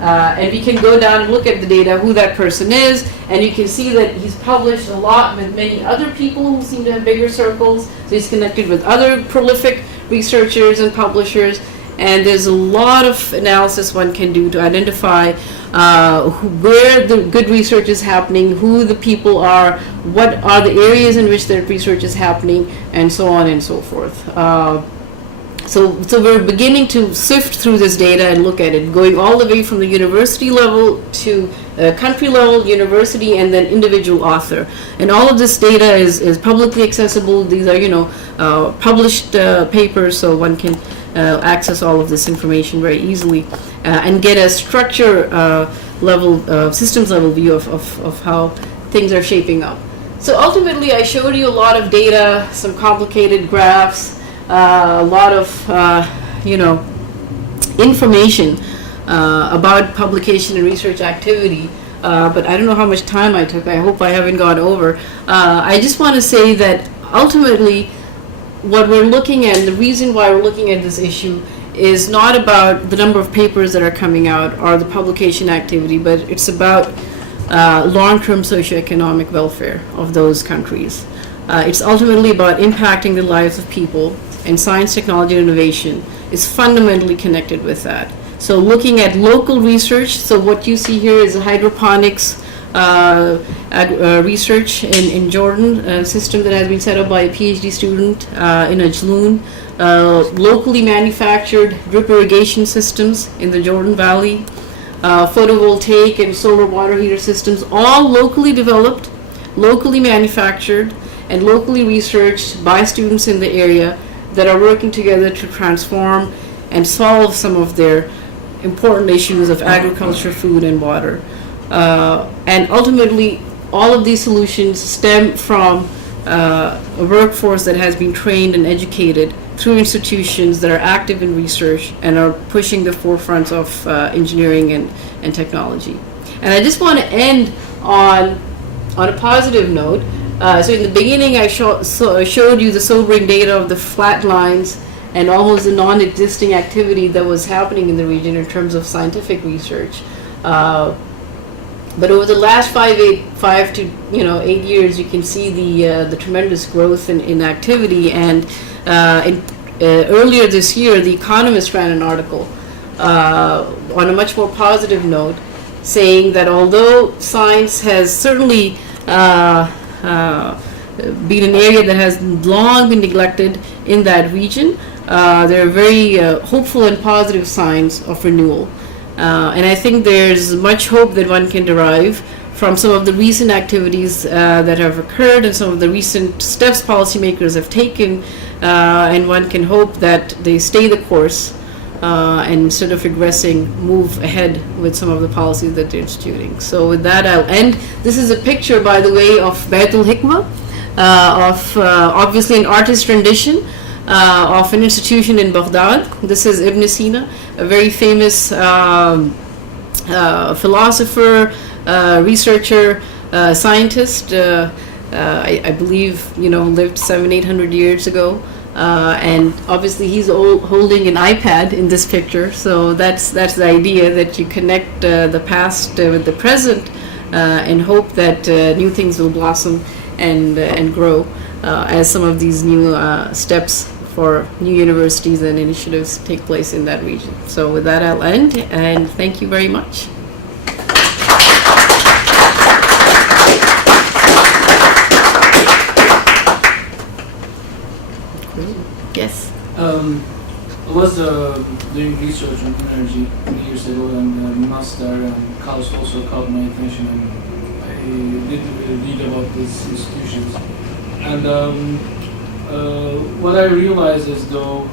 And we can go down and look at the data, who that person is, and you can see that he's published a lot with many other people who seem to have bigger circles. So he's connected with other prolific researchers and publishers, and there's a lot of analysis one can do to identify where the good research is happening, who the people are, what are the areas in which their research is happening, and so on and so forth. So we're beginning to sift through this data and look at it, going all the way from the university level to country level, university, and then individual author. And all of this data is publicly accessible. These are, published papers, so one can access all of this information very easily and get a structure level, systems level view of how things are shaping up. So ultimately, I showed you a lot of data, some complicated graphs, a lot of information about publication and research activity, but I don't know how much time I took. I hope I haven't gone over. I just want to say that ultimately what we're looking at, and the reason why we're looking at this issue, is not about the number of papers that are coming out or the publication activity, but it's about long-term socioeconomic welfare of those countries. It's ultimately about impacting the lives of people, and science, technology, and innovation is fundamentally connected with that. So looking at local research, so what you see here is a hydroponics research in Jordan, a system that has been set up by a Ph.D. student in Ajloon, locally manufactured drip irrigation systems in the Jordan Valley, photovoltaic and solar water heater systems, all locally developed, locally manufactured, and locally researched by students in the area that are working together to transform and solve some of their important issues of agriculture, food, and water. And ultimately, all of these solutions stem from a workforce that has been trained and educated through institutions that are active in research and are pushing the forefronts of engineering and technology. And I just want to end on a positive note. So in the beginning, I showed you the sobering data of the flat lines and almost the non-existing activity that was happening in the region in terms of scientific research. But over the last 5 to 8 years, you can see the tremendous growth in activity. And earlier this year, The Economist ran an article on a much more positive note, saying that although science has certainly been an area that has long been neglected in that region, there are very hopeful and positive signs of renewal. And I think there's much hope that one can derive from some of the recent activities that have occurred and some of the recent steps policymakers have taken, and one can hope that they stay the course and instead of regressing, move ahead with some of the policies that they're instituting. So with that, I'll end. This is a picture, by the way, of Baitul Hikmah, of obviously an artist rendition of an institution in Baghdad. This is Ibn Sina, a very famous philosopher, researcher, scientist. I believe lived 700-800 years ago. And obviously he's holding an iPad in this picture, so that's the idea, that you connect the past with the present and hope that new things will blossom and grow as some of these new steps for new universities and initiatives take place in that region. So with that, I'll end, and thank you very much. Yes. I was doing research on energy many years ago, and master and college also caught my attention, and I did read about these institutions. And what I realized is, though,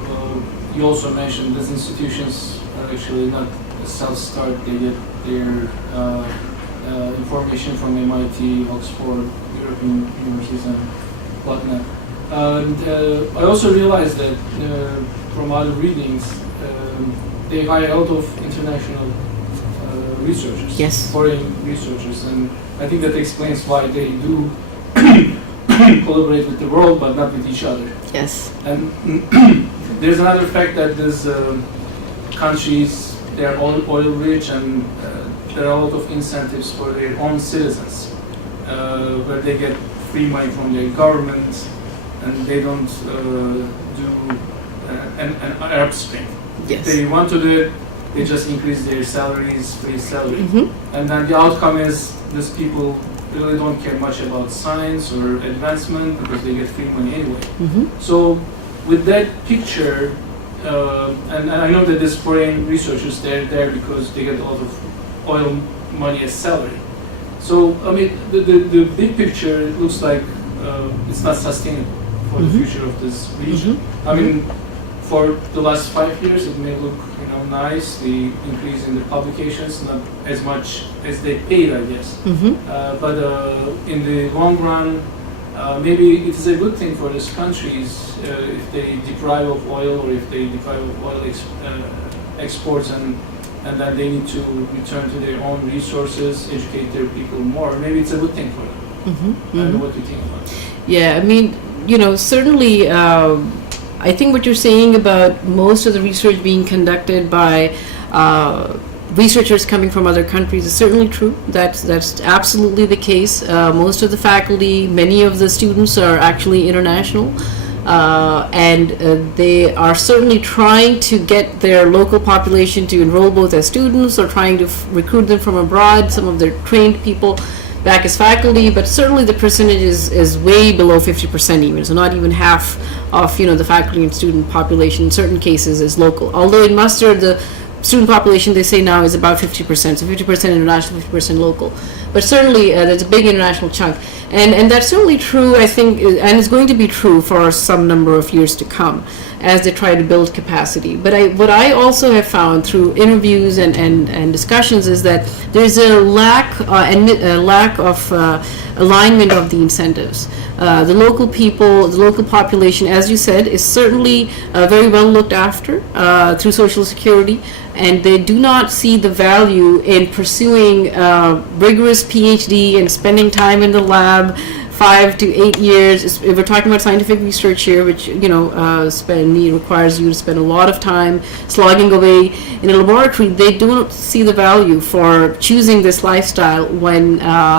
you also mentioned these institutions are actually not self-start. They get their information from MIT, Oxford, European universities, and whatnot. And I also realized that from other readings, they hire a lot of international researchers, Yes. foreign researchers, and I think that explains why they do collaborate with the world, but not with each other. Yes. And there's another fact that these countries, they are all oil rich, and there are a lot of incentives for their own citizens, where they get free money from their government, and they don't do an Arab Spring. Yes. If they want to do it, they just increase their salaries, free salary. Mm-hmm. And then the outcome is these people really don't care much about science or advancement because they get free money anyway. Mm-hmm. So with that picture, and I know that these foreign researchers, they're there because they get a lot of oil money as salary. So, I mean, the big picture looks like it's not sustainable for the future of this region. I mean, for the last 5 years, it may look, nice, the increase in the publications, not as much as they paid, I guess. But in the long run, maybe it is a good thing for these countries if they deprive of oil, or if they deprive of oil exports, and then they need to return to their own resources, educate their people more. Maybe it's a good thing for them. I don't know what you think about it. Yeah, I mean, certainly, I think what you're saying about most of the research being conducted by researchers coming from other countries is certainly true. That's absolutely the case. Most of the faculty, many of the students are actually international. And they are certainly trying to get their local population to enroll both as students, or trying to recruit them from abroad, some of their trained people back as faculty, but certainly the percentage is way below 50% even, so not even half of the faculty and student population in certain cases is local. Although in Mustard, the student population, they say now, is about 50%, so 50% international, 50% local. But certainly there's a big international chunk. And that's certainly true, I think, and it's going to be true for some number of years to come as they try to build capacity. But what I also have found through interviews and discussions is that there's a lack of alignment of the incentives. The local people, the local population, as you said, is certainly very well looked after through Social Security, and they do not see the value in pursuing rigorous Ph.D. and spending time in the lab 5 to 8 years. We're talking about scientific research here, which requires you to spend a lot of time slogging away in a laboratory. They don't see the value for choosing this lifestyle when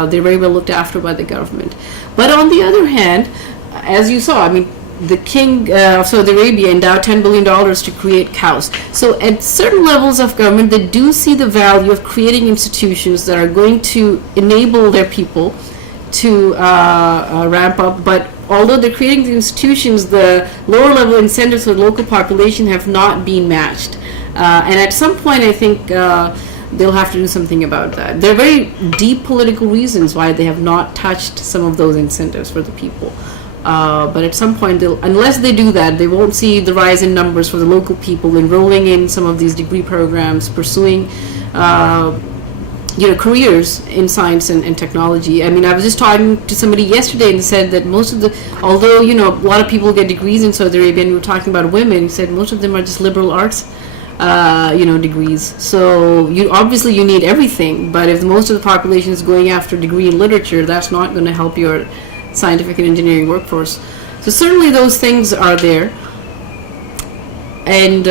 they're very well looked after by the government. But on the other hand, as you saw, I mean, the king of Saudi Arabia endowed $10 billion to create cows. So at certain levels of government, they do see the value of creating institutions that are going to enable their people to ramp up. But although they're creating the institutions, the lower level incentives for the local population have not been matched. And at some point, I think they'll have to do something about that. There are very deep political reasons why they have not touched some of those incentives for the people. But at some point, unless they do that, they won't see the rise in numbers for the local people enrolling in some of these degree programs, pursuing careers in science and technology. I mean, I was just talking to somebody yesterday and said that although a lot of people get degrees in Saudi Arabia, and we were talking about women, he said most of them are just liberal arts degrees. So you need everything, but if most of the population is going after a degree in literature, that's not going to help your scientific and engineering workforce. So certainly those things are there. And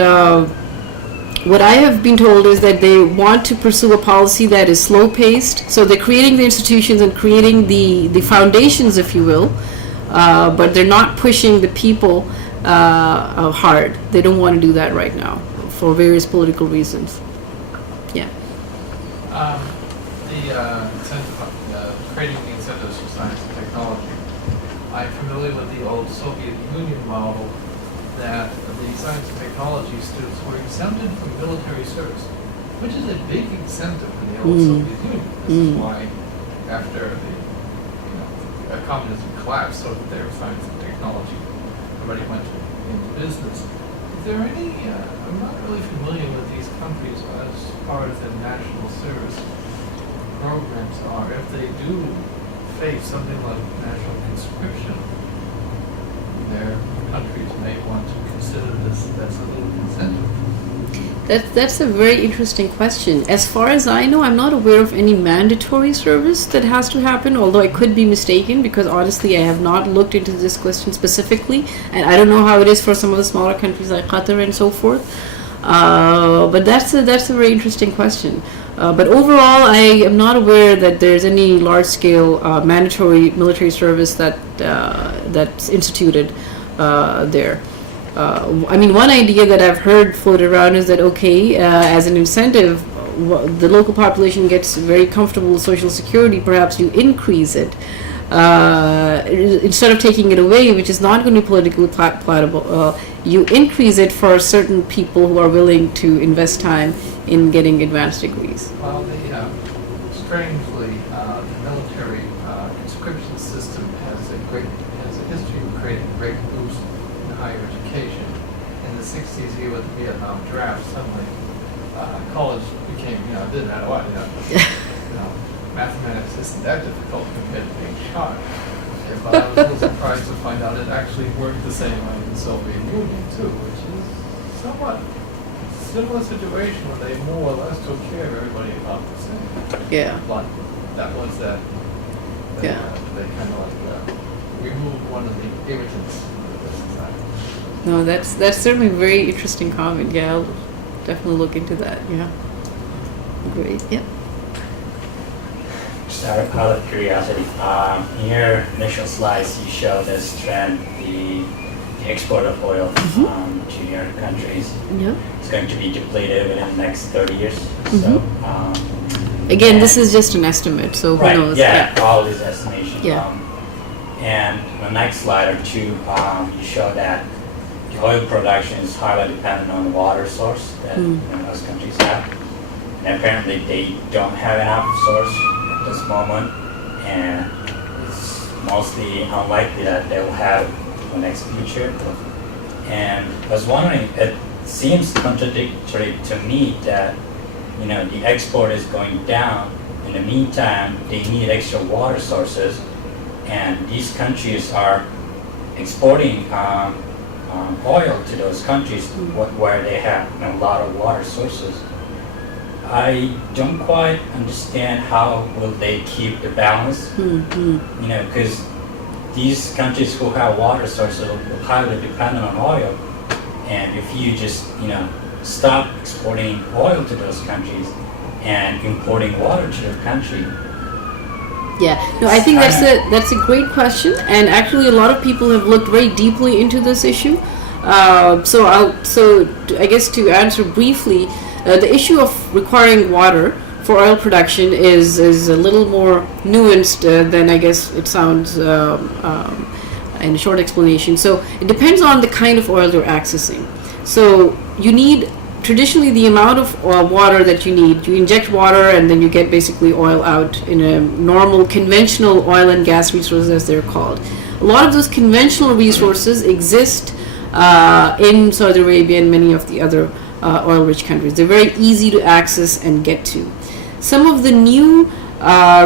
what I have been told is that they want to pursue a policy that is slow-paced. So they're creating the institutions and creating the foundations, if you will, but they're not pushing the people hard. They don't want to do that right now for various political reasons. Yeah. Creating the incentives for science and technology. I'm familiar with the old Soviet Union model that the science and technology students were exempted from military service, which is a big incentive in the old Soviet Union. This is why, after the communism collapsed, so did their science and technology. Everybody went into business. Is there any? I'm not really familiar with these countries as far as their national service. programs are, if they do face something like national conscription, their countries may want to consider this as a little incentive. That's a very interesting question. As far as I know, I'm not aware of any mandatory service that has to happen, although I could be mistaken because honestly I have not looked into this question specifically, and I don't know how it is for some of the smaller countries like Qatar and so forth. But that's a very interesting question. But overall, I am not aware that there's any large-scale mandatory military service that's instituted there. I mean, one idea that I've heard floated around is that, okay, as an incentive, the local population gets very comfortable with Social Security, perhaps you increase it. Instead of taking it away, which is not going to be politically palatable, you increase it for certain people who are willing to invest time in getting advanced degrees. Well, strangely, the military conscription system has a history of creating a great boost in higher education. In the 60s, here with the Vietnam draft, suddenly college became, it didn't matter what, mathematics isn't that difficult compared to being shot. But I was a little surprised to find out it actually worked the same way in the Soviet Union too, which is somewhat similar situation where they more or less took care of everybody about the same. Yeah. But that was that. Yeah. They kind of removed one of the irritants of the society. No, that's certainly a very interesting comment. Yeah, I'll definitely look into that. Yeah. Great. Yeah. Just out of curiosity, in your initial slides, you show this trend, the export of oil to your countries. Yeah. It's going to be depleted within the next 30 years. So, again, this is just an estimate, so who right, knows? Yeah, all these estimations. Yeah. And the next slide or two, you show that the oil production is highly dependent on the water source that most countries have. And apparently they don't have enough source at this moment, and it's mostly unlikely that they will have in the next future. And I was wondering, it seems contradictory to me that the export is going down. In the meantime, they need extra water sources, and these countries are exporting oil to those countries where they have a lot of water sources. I don't quite understand how will they keep the balance, because these countries who have water sources are highly dependent on oil, and if you just stop exporting oil to those countries and importing water to your country. Yeah, no, I think that's a great question, and actually a lot of people have looked very deeply into this issue. So I guess to answer briefly, the issue of requiring water for oil production is a little more nuanced than I guess it sounds in a short explanation. So it depends on the kind of oil you're accessing. So you need traditionally the amount of water that you need. You inject water and then you get basically oil out in a normal conventional oil and gas resources as they're called. A lot of those conventional resources exist in Saudi Arabia and many of the other oil-rich countries. They're very easy to access and get to. Some of the new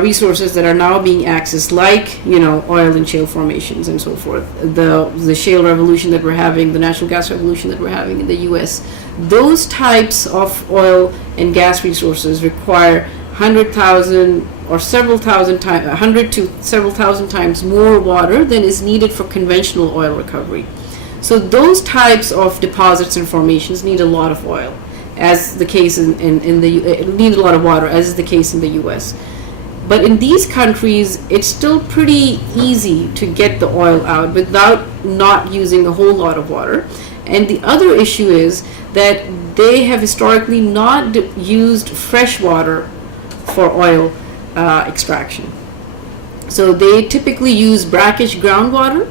resources that are now being accessed, like oil and shale formations and so forth, the shale revolution that we're having, the natural gas revolution that we're having in the U.S., those types of oil and gas resources require 100,000 or several thousand times, 100 to several thousand times more water than is needed for conventional oil recovery. So those types of deposits and formations need a lot of oil, as the case need a lot of water, as is the case in the U.S. But in these countries, it's still pretty easy to get the oil out without not using a whole lot of water. And the other issue is that they have historically not used fresh water for oil extraction. So they typically use brackish groundwater.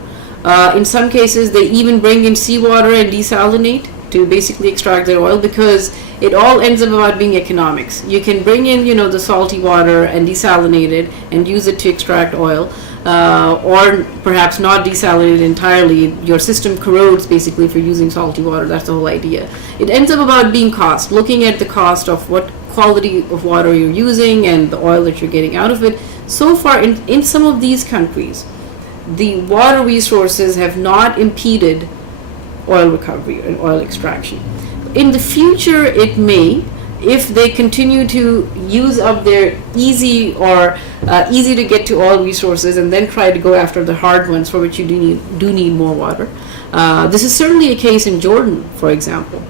In some cases, they even bring in seawater and desalinate to basically extract their oil, because it all ends up about being economics. You can bring in, the salty water and desalinate it and use it to extract oil. or perhaps not desalinate entirely. Your system corrodes basically if you're using salty water. That's the whole idea. It ends up about being cost, looking at the cost of what quality of water you're using and the oil that you're getting out of it. So far in some of these countries, the water resources have not impeded oil recovery and oil extraction. In the future, it may, if they continue to use up their easy to get to oil resources and then try to go after the hard ones for which you do need more water. This is certainly a case in Jordan, for example.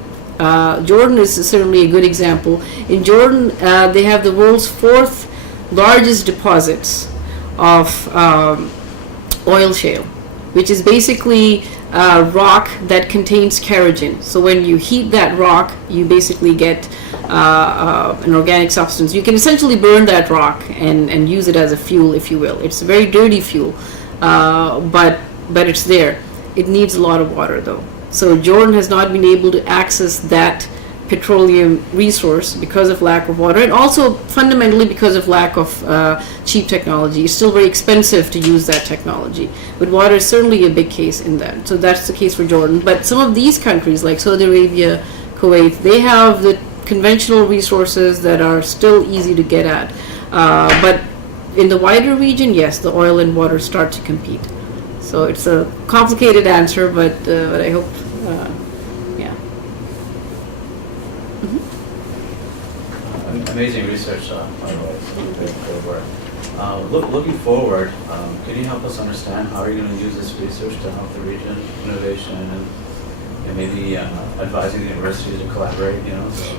Jordan is certainly a good example. In Jordan, they have the world's 4th largest deposits of oil shale, which is basically rock that contains kerogen. So when you heat that rock, you basically get an organic substance. You can essentially burn that rock and use it as a fuel, if you will. It's a very dirty fuel, but it's there. It needs a lot of water, though. So Jordan has not been able to access that petroleum resource because of lack of water, and also fundamentally because of lack of cheap technology. It's still very expensive to use that technology, but water is certainly a big case in that. So that's the case for Jordan. But some of these countries like Saudi Arabia, Kuwait, they have the conventional resources that are still easy to get at. But in the wider region, yes, the oil and water start to compete. So it's a complicated answer, but I hope, yeah. Amazing research, by the way. It's good work. Looking forward, can you help us understand how are you going to use this research to help the region, innovation, and maybe advising the universities to collaborate?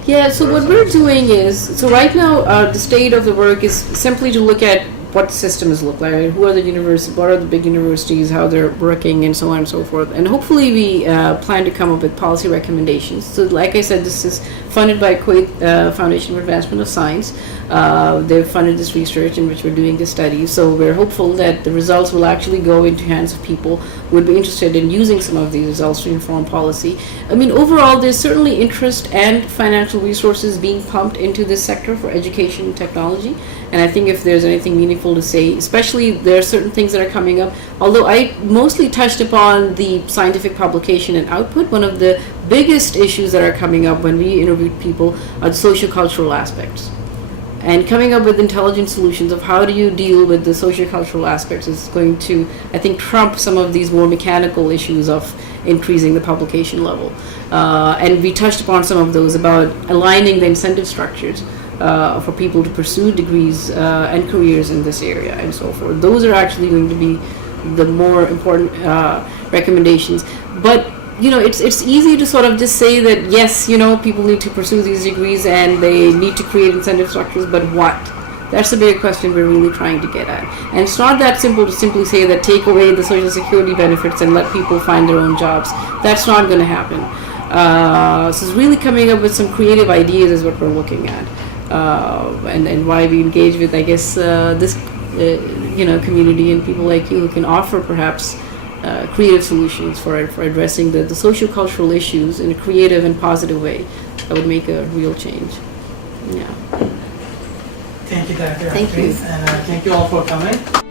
Yeah. So what we're doing is, so right now the state of the work is simply to look at what systems look like, who are the universities, what are the big universities, how they're working, and so on and so forth. And hopefully we plan to come up with policy recommendations. So like I said, this is funded by Kuwait Foundation for Advancement of Science. They've funded this research in which we're doing this study. So we're hopeful that the results will actually go into hands of people who would be interested in using some of these results to inform policy. I mean, overall, there's certainly interest and financial resources being pumped into this sector for education and technology. And I think if there's anything meaningful to say, especially there are certain things that are coming up. Although I mostly touched upon the scientific publication and output, one of the biggest issues that are coming up when we interviewed people are the socio-cultural aspects. And coming up with intelligent solutions of how do you deal with the socio-cultural aspects is going to, I think, trump some of these more mechanical issues of increasing the publication level. And we touched upon some of those about aligning the incentive structures for people to pursue degrees and careers in this area and so forth. Those are actually going to be the more important recommendations. But it's easy to sort of just say that yes, people need to pursue these degrees and they need to create incentive structures, but what? That's the big question we're really trying to get at. And it's not that simple to simply say that take away the social security benefits and let people find their own jobs. That's not going to happen. So it's really coming up with some creative ideas is what we're looking at. And why we engage with, I guess, this community and people like you who can offer perhaps creative solutions for addressing the socio-cultural issues in a creative and positive way that would make a real change. Yeah. Thank you, Dr. Thank you. And thank you all for coming.